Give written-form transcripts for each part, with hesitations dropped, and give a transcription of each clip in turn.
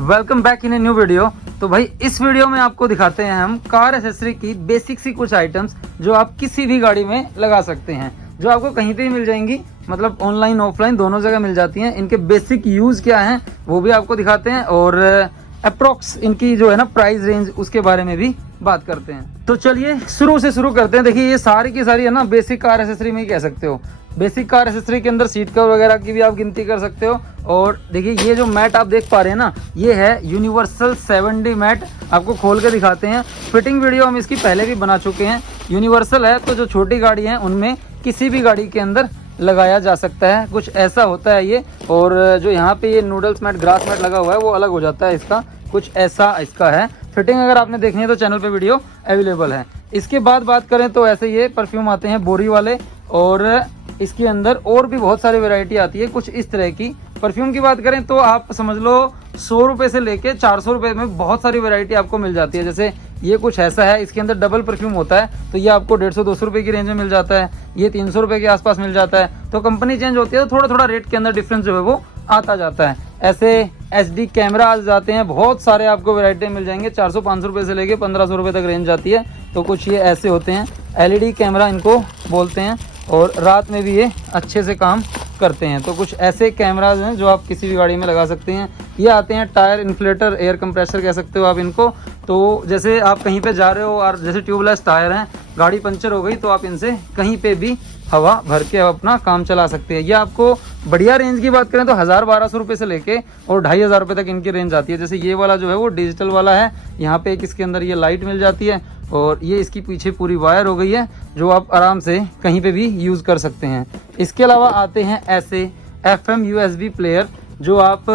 Welcome back in a new video. तो भाई इस वीडियो में आपको दिखाते हैं हम कार एसेसरी की बेसिक सी कुछ आइटम्स जो आप किसी भी गाड़ी में लगा सकते हैं, जो आपको कहीं पे भी मिल जाएंगी, मतलब ऑनलाइन ऑफलाइन दोनों जगह मिल जाती हैं। इनके बेसिक यूज क्या हैं वो भी आपको दिखाते हैं और अप्रोक्स इनकी जो है ना प्राइस रेंज उसके बारे में भी बात करते हैं। तो चलिए शुरू से शुरू करते हैं। देखिए ये सारी की सारी है ना बेसिक कार एसेसरी में ही कह सकते हो। बेसिक कार एसेसरी के अंदर सीट कवर वगैरह की भी आप गिनती कर सकते हो। और देखिए ये जो मैट आप देख पा रहे हैं ना, ये है यूनिवर्सल 7D मैट। आपको खोल के दिखाते हैं। फिटिंग वीडियो हम इसकी पहले भी बना चुके हैं। यूनिवर्सल है तो जो छोटी गाड़ी है उनमें किसी भी गाड़ी के अंदर लगाया जा सकता है, कुछ ऐसा होता है ये। और जो यहाँ पे ये नूडल्स मैट ग्रास मैट लगा हुआ है वो अलग हो जाता है इसका, कुछ ऐसा इसका है। फिटिंग अगर आपने देखनी है तो चैनल पे वीडियो अवेलेबल है। इसके बाद बात करें तो ऐसे ये परफ्यूम आते हैं बोरी वाले, और इसके अंदर और भी बहुत सारी वैरायटी आती है कुछ इस तरह की। परफ्यूम की बात करें तो आप समझ लो 100 रुपये से लेके 400 रुपये में बहुत सारी वैरायटी आपको मिल जाती है। जैसे ये कुछ ऐसा है, इसके अंदर डबल परफ्यूम होता है तो ये आपको 150-200 रुपये की रेंज में मिल जाता है। ये 300 रुपये के आसपास मिल जाता है। तो कंपनी चेंज होती है तो थोड़ा थोड़ा रेट के अंदर डिफरेंस जो है वो आता जाता है। ऐसे SD कैमरा आ जाते हैं, बहुत सारे आपको वैरायटी मिल जाएंगे। 400-500 रुपये से लेके 1500 रुपये तक रेंज जाती है। तो कुछ ये ऐसे होते हैं, LED कैमरा इनको बोलते हैं, और रात में भी ये अच्छे से काम करते हैं। तो कुछ ऐसे कैमराज हैं जो आप किसी भी गाड़ी में लगा सकते हैं। ये आते हैं टायर इन्फ्लेटर, एयर कंप्रेसर कह सकते हो आप इनको। तो जैसे आप कहीं पे जा रहे हो और जैसे ट्यूबलेस टायर हैं, गाड़ी पंचर हो गई तो आप इनसे कहीं पे भी हवा भर के अपना काम चला सकते हैं। ये आपको बढ़िया रेंज की बात करें तो 1000-1200 रुपये से लेके और 2500 रुपये तक इनकी रेंज आती है। जैसे ये वाला जो है वो डिजिटल वाला है। यहाँ पे एक इसके अंदर ये लाइट मिल जाती है और ये इसकी पीछे पूरी वायर हो गई है जो आप आराम से कहीं पे भी यूज़ कर सकते हैं। इसके अलावा आते हैं ऐसे FM USB प्लेयर जो आप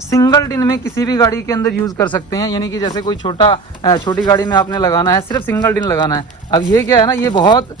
सिंगल दिन में किसी भी गाड़ी के अंदर यूज़ कर सकते हैं। यानी कि जैसे कोई छोटी गाड़ी में आपने लगाना है, सिर्फ सिंगल दिन लगाना है। अब ये क्या है ना, ये बहुत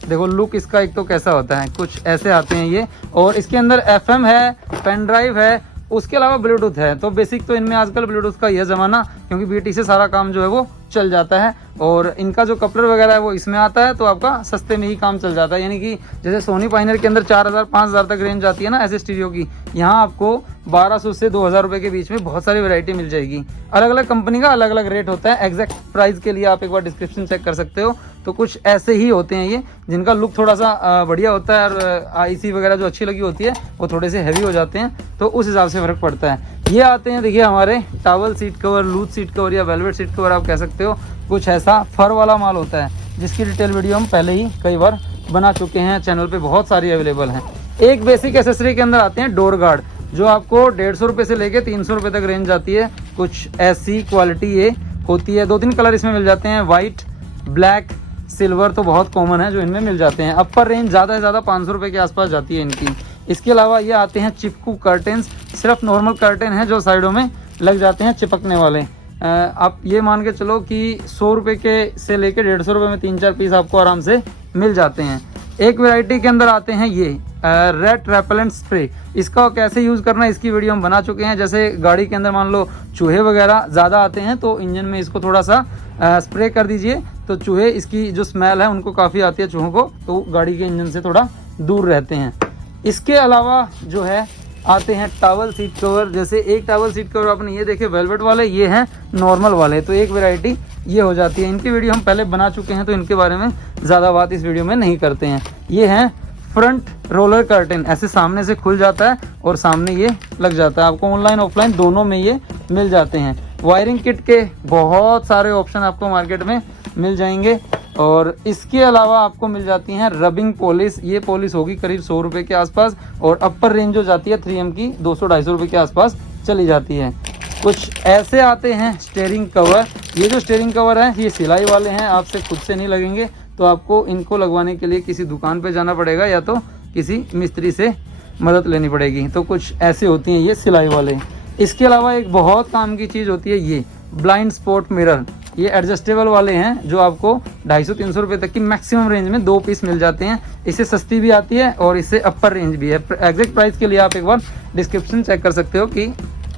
देखो लुक इसका एक तो कैसा होता है, कुछ ऐसे आते हैं ये। और इसके अंदर FM है, पेन ड्राइव है, उसके अलावा ब्लूटूथ है। तो बेसिक तो इनमें आजकल ब्लूटूथ का यह ज़माना, क्योंकि BT से सारा काम जो है वो चल जाता है। और इनका जो कपलर वगैरह है वो इसमें आता है तो आपका सस्ते में ही काम चल जाता है। यानी कि जैसे सोनी पाइनियर के अंदर 4000-5000 तक रेंज आती है ना ऐसे स्टीरियो की, यहाँ आपको 1200 से 2000 रुपये के बीच में बहुत सारी वैरायटी मिल जाएगी। अलग अलग कंपनी का अलग अलग रेट होता है। एग्जैक्ट प्राइस के लिए आप एक बार डिस्क्रिप्शन चेक कर सकते हो। तो कुछ ऐसे ही होते हैं ये, जिनका लुक थोड़ा सा बढ़िया होता है और IC वगैरह जो अच्छी लगी होती है वो थोड़े से हैवी हो जाते हैं, तो उस हिसाब से फ़र्क पड़ता है। ये आते हैं देखिए हमारे towel seat cover, loose seat cover या वेलवेट सीट कवर आप कह सकते हो। कुछ ऐसा फर वाला माल होता है जिसकी डिटेल वीडियो हम पहले ही कई बार बना चुके हैं, चैनल पे बहुत सारी अवेलेबल हैं। एक बेसिक एसेसरी के अंदर आते हैं डोर गार्ड, जो आपको 150 रुपये से लेके 300 रुपये तक रेंज आती है। कुछ ऐसी क्वालिटी ये होती है। 2-3 कलर इसमें मिल जाते हैं, वाइट, ब्लैक, सिल्वर तो बहुत कॉमन है जो इनमें मिल जाते हैं। अपर रेंज ज़्यादा से ज़्यादा 500 रुपये के आसपास जाती है इनकी। इसके अलावा ये आते हैं चिपकू कर्टेंस, सिर्फ नॉर्मल कर्टेन है जो साइडों में लग जाते हैं चिपकने वाले। आप ये मान के चलो कि 100 रुपये के से लेके 150 रुपये में 3-4 पीस आपको आराम से मिल जाते हैं। एक वैरायटी के अंदर आते हैं ये रेट रेपेलेंट स्प्रे। इसका कैसे यूज़ करना है इसकी वीडियो हम बना चुके हैं। जैसे गाड़ी के अंदर मान लो चूहे वगैरह ज़्यादा आते हैं तो इंजन में इसको थोड़ा सा स्प्रे कर दीजिए, तो चूहे इसकी जो स्मेल है उनको काफ़ी आती है चूहों को, तो गाड़ी के इंजन से थोड़ा दूर रहते हैं। इसके अलावा जो है आते हैं टावल सीट कवर। जैसे एक टावल सीट कवर आपने ये देखे वेलवेट वाले, ये हैं नॉर्मल वाले, तो एक वैरायटी ये हो जाती है। इनकी वीडियो हम पहले बना चुके हैं तो इनके बारे में ज़्यादा बात इस वीडियो में नहीं करते हैं। ये हैं फ्रंट रोलर कर्टेन, ऐसे सामने से खुल जाता है और सामने ये लग जाता है। आपको ऑनलाइन ऑफलाइन दोनों में ये मिल जाते हैं। वायरिंग किट के बहुत सारे ऑप्शन आपको मार्केट में मिल जाएंगे। और इसके अलावा आपको मिल जाती हैं रबिंग पॉलिश। ये पॉलिश होगी करीब 100 रुपये के आसपास, और अपर रेंज जो जाती है 3M की 200-250 रुपये के आसपास चली जाती है। कुछ ऐसे आते हैं स्टीयरिंग कवर। ये जो स्टीयरिंग कवर हैं ये सिलाई वाले हैं, आपसे खुद से नहीं लगेंगे, तो आपको इनको लगवाने के लिए किसी दुकान पे जाना पड़ेगा या तो किसी मिस्त्री से मदद लेनी पड़ेगी। तो कुछ ऐसे होती हैं ये सिलाई वाले। इसके अलावा एक बहुत काम की चीज़ होती है ये ब्लाइंड स्पॉट मिरर। ये एडजस्टेबल वाले हैं जो आपको 250-300 रुपये तक की मैक्सिमम रेंज में 2 पीस मिल जाते हैं। इससे सस्ती भी आती है और इससे अपर रेंज भी है। एग्जैक्ट प्राइस के लिए आप एक बार डिस्क्रिप्शन चेक कर सकते हो कि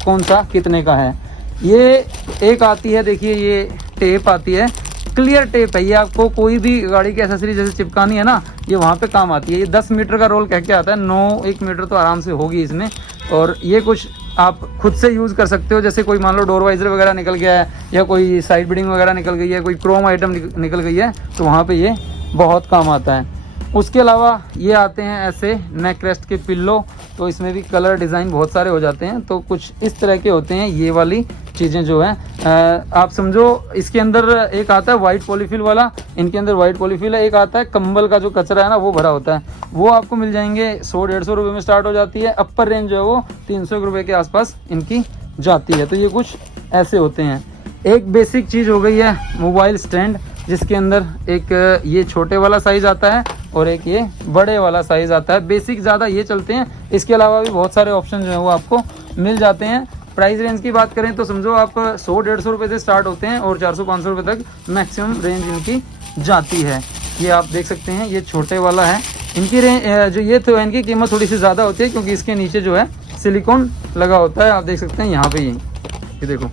कौन सा कितने का है। ये एक आती है, देखिए ये टेप आती है, क्लियर टेप है। ये आपको कोई भी गाड़ी की एसेसरी जैसे चिपकानी है ना, ये वहाँ पे काम आती है। ये 10 मीटर का रोल कह के आता है, 9-1 मीटर तो आराम से होगी इसमें। और ये कुछ आप खुद से यूज़ कर सकते हो। जैसे कोई मान लो डोर वाइजर वगैरह निकल गया है या कोई साइड बिडिंग वगैरह निकल गई है, कोई क्रोम आइटम निकल गई है, तो वहाँ पे ये बहुत काम आता है। उसके अलावा ये आते हैं ऐसे नेक रेस्ट के पिल्लो, तो इसमें भी कलर डिज़ाइन बहुत सारे हो जाते हैं। तो कुछ इस तरह के होते हैं ये वाली चीज़ें जो हैं। आप समझो इसके अंदर एक आता है वाइट पॉलीफिल वाला, इनके अंदर वाइट पॉलीफिल है। एक आता है कंबल का जो कचरा है ना वो भरा होता है, वो आपको मिल जाएंगे 100-150 रुपये में स्टार्ट हो जाती है। अपर रेंज जो है वो 300 रुपये के आसपास इनकी जाती है। तो ये कुछ ऐसे होते हैं। एक बेसिक चीज़ हो गई है मोबाइल स्टैंड, जिसके अंदर एक ये छोटे वाला साइज़ आता है और एक ये बड़े वाला साइज़ आता है। बेसिक ज़्यादा ये चलते हैं, इसके अलावा भी बहुत सारे ऑप्शन जो है वो आपको मिल जाते हैं। प्राइस रेंज की बात करें तो समझो आप 100-150 रुपये से स्टार्ट होते हैं और 400-500 रुपये तक मैक्सिमम रेंज इनकी जाती है। ये आप देख सकते हैं, ये छोटे वाला है। इनकी रेंज जो ये तो इनकी कीमत थोड़ी सी ज़्यादा होती है क्योंकि इसके नीचे जो है सिलिकॉन लगा होता है। आप देख सकते हैं यहाँ पे ये देखो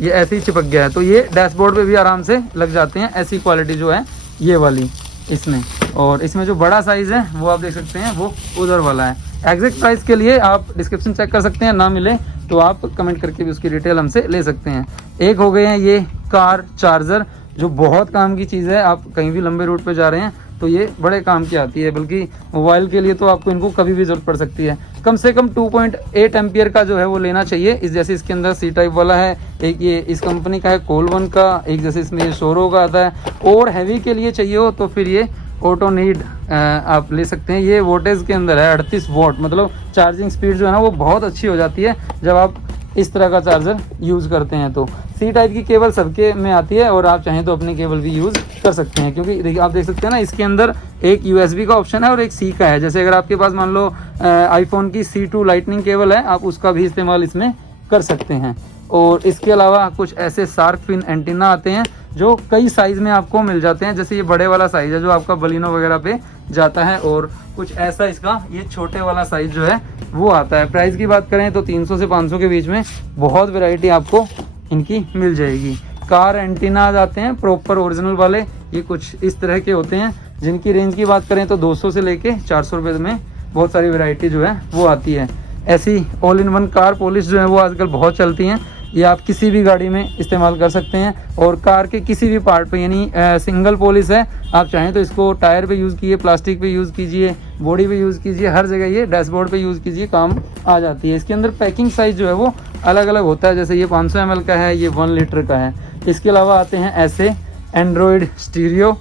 ये ऐसे ही चिपक गया है, तो ये डैशबोर्ड पे भी आराम से लग जाते हैं। ऐसी क्वालिटी जो है ये वाली इसमें। और इसमें जो बड़ा साइज़ है वो आप देख सकते हैं वो उधर वाला है। एग्जैक्ट प्राइस के लिए आप डिस्क्रिप्शन चेक कर सकते हैं, ना मिले तो आप कमेंट करके भी उसकी डिटेल हमसे ले सकते हैं। एक हो गए हैं ये कार चार्जर, जो बहुत काम की चीज़ है। आप कहीं भी लंबे रूट पे जा रहे हैं तो ये बड़े काम की आती है, बल्कि मोबाइल के लिए तो आपको इनको कभी भी ज़रूरत पड़ सकती है। कम से कम 2.8 एम्पियर का जो है वो लेना चाहिए। इस जैसे इसके अंदर सी टाइप वाला है, एक ये इस कंपनी का है कोलवन का, एक जैसे इसमें ये शोरो का आता है। और हैवी के लिए चाहिए हो तो फिर ये ऑटो नीड आप ले सकते हैं। ये वोल्टेज के अंदर है 38 वोल्ट, मतलब चार्जिंग स्पीड जो है ना वो बहुत अच्छी हो जाती है जब आप इस तरह का चार्जर यूज़ करते हैं। तो सी टाइप की केबल सबके में आती है और आप चाहें तो अपनी केबल भी यूज़ कर सकते हैं, क्योंकि देखिए आप देख सकते हैं ना इसके अंदर एक USB का ऑप्शन है और एक C का है। जैसे अगर आपके पास मान लो आईफोन की C2 लाइटनिंग केबल है, आप उसका भी इस्तेमाल इसमें कर सकते हैं। और इसके अलावा कुछ ऐसे शार्क फिन एंटीना आते हैं जो कई साइज़ में आपको मिल जाते हैं। जैसे ये बड़े वाला साइज़ है जो आपका बलिनो वगैरह पे जाता है, और कुछ ऐसा इसका ये छोटे वाला साइज़ जो है वो आता है। प्राइस की बात करें तो 300 से 500 के बीच में बहुत वैरायटी आपको इनकी मिल जाएगी। कार एंटीना आते हैं प्रॉपर ओरिजिनल वाले, ये कुछ इस तरह के होते हैं, जिनकी रेंज की बात करें तो 200 से लेके 400 रुपये में बहुत सारी वैरायटी जो है वो आती है। ऐसी all in one car polish जो है वो आजकल बहुत चलती हैं। ये आप किसी भी गाड़ी में इस्तेमाल कर सकते हैं और कार के किसी भी पार्ट पे, यानी सिंगल पॉलिश है, आप चाहें तो इसको टायर पे यूज़ कीजिए, प्लास्टिक पे यूज़ कीजिए, बॉडी पे यूज़ कीजिए, हर जगह ये डैशबोर्ड पे यूज़ कीजिए, काम आ जाती है। इसके अंदर पैकिंग साइज़ जो है वो अलग अलग होता है, जैसे ये 500 ml का है, ये 1 लीटर का है। इसके अलावा आते हैं ऐसे एंड्रॉयड स्टीरियो,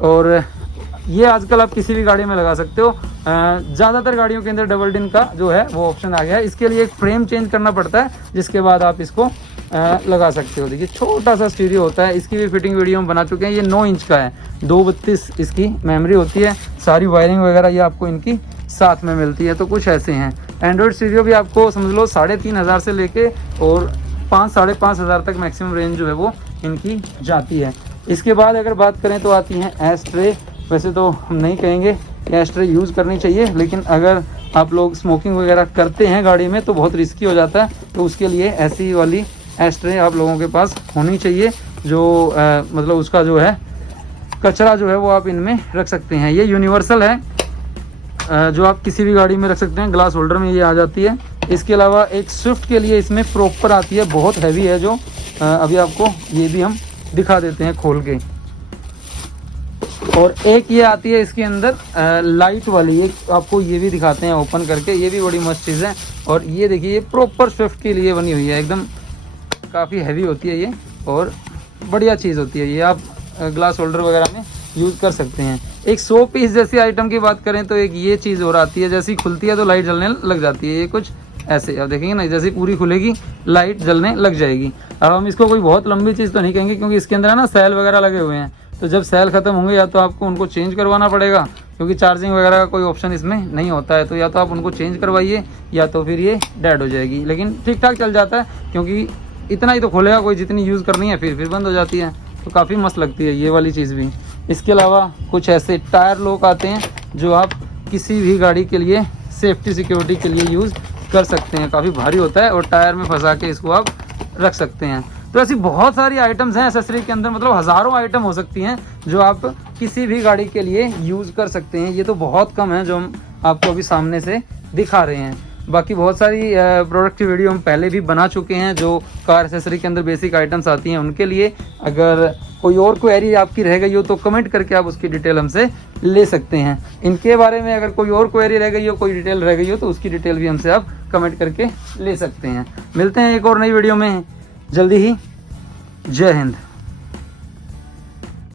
और ये आजकल आप किसी भी गाड़ी में लगा सकते हो। ज़्यादातर गाड़ियों के अंदर डबल डिन का जो है वो ऑप्शन आ गया है। इसके लिए एक फ्रेम चेंज करना पड़ता है, जिसके बाद आप इसको लगा सकते हो। देखिए छोटा सा स्टीरियो होता है, इसकी भी फिटिंग वीडियो हम बना चुके हैं। ये 9 इंच का है, 232 इसकी मेमोरी होती है। सारी वायरिंग वगैरह ये आपको इनकी साथ में मिलती है। तो कुछ ऐसे हैं। एंड्रॉयड स्टीरियो भी आपको समझ लो 3500 से लेके और 5-5.5 तक मैक्सिमम रेंज जो है वो इनकी जाती है। इसके बाद अगर बात करें तो आती हैं एस्ट्रे। वैसे तो हम नहीं कहेंगे कि एस्ट्रे यूज़ करनी चाहिए, लेकिन अगर आप लोग स्मोकिंग वगैरह करते हैं गाड़ी में तो बहुत रिस्की हो जाता है, तो उसके लिए ऐसी वाली एस्ट्रे आप लोगों के पास होनी चाहिए, जो मतलब उसका जो है कचरा जो है वो आप इनमें रख सकते हैं। ये यूनिवर्सल है, जो आप किसी भी गाड़ी में रख सकते हैं, ग्लास होल्डर में ये आ जाती है। इसके अलावा एक स्विफ्ट के लिए इसमें प्रॉपर आती है, बहुत हैवी है, जो अभी आपको ये भी हम दिखा देते हैं खोल के। और एक ये आती है इसके अंदर लाइट वाली, एक आपको ये भी दिखाते हैं ओपन करके, ये भी बड़ी मस्त चीज़ है। और ये देखिए ये प्रॉपर स्विफ्ट के लिए बनी हुई है, एकदम काफ़ी हैवी होती है ये और बढ़िया चीज़ होती है। ये आप ग्लास होल्डर वगैरह में यूज़ कर सकते हैं। एक 100 पीस जैसी आइटम की बात करें तो एक ये चीज़ और आती है, जैसी खुलती है तो लाइट जलने लग जाती है। ये कुछ ऐसे आप देखेंगे ना, जैसे पूरी खुलेगी लाइट जलने लग जाएगी। अब हम इसको कोई बहुत लंबी चीज़ तो नहीं कहेंगे, क्योंकि इसके अंदर है ना सेल वगैरह लगे हुए हैं, तो जब सेल ख़त्म होंगे या तो आपको उनको चेंज करवाना पड़ेगा, क्योंकि चार्जिंग वगैरह का कोई ऑप्शन इसमें नहीं होता है। तो या तो आप उनको चेंज करवाइए या तो फिर ये डेड हो जाएगी। लेकिन ठीक ठाक चल जाता है, क्योंकि इतना ही तो खोलेगा कोई, जितनी यूज़ करनी है फिर बंद हो जाती है। तो काफ़ी मस्त लगती है ये वाली चीज़ भी। इसके अलावा कुछ ऐसे टायर लॉक आते हैं, जो आप किसी भी गाड़ी के लिए सेफ्टी सिक्योरिटी के लिए यूज़ कर सकते हैं। काफ़ी भारी होता है और टायर में फंसा के इसको आप रख सकते हैं। तो ऐसी बहुत सारी आइटम्स हैं एक्सेसरी के अंदर, मतलब हज़ारों आइटम हो सकती हैं जो आप किसी भी गाड़ी के लिए यूज़ कर सकते हैं। ये तो बहुत कम है जो हम आपको अभी सामने से दिखा रहे हैं। बाकी बहुत सारी प्रोडक्ट की वीडियो हम पहले भी बना चुके हैं जो कार एसेसरी के अंदर बेसिक आइटम्स आती हैं उनके लिए। अगर कोई और क्वेरी आपकी रह गई हो तो कमेंट करके आप उसकी डिटेल हमसे ले सकते हैं। इनके बारे में अगर कोई और क्वेरी रह गई हो, कोई डिटेल रह गई हो तो उसकी डिटेल भी हमसे आप कमेंट करके ले सकते हैं। मिलते हैं एक और नई वीडियो में जल्दी ही। जय हिंद।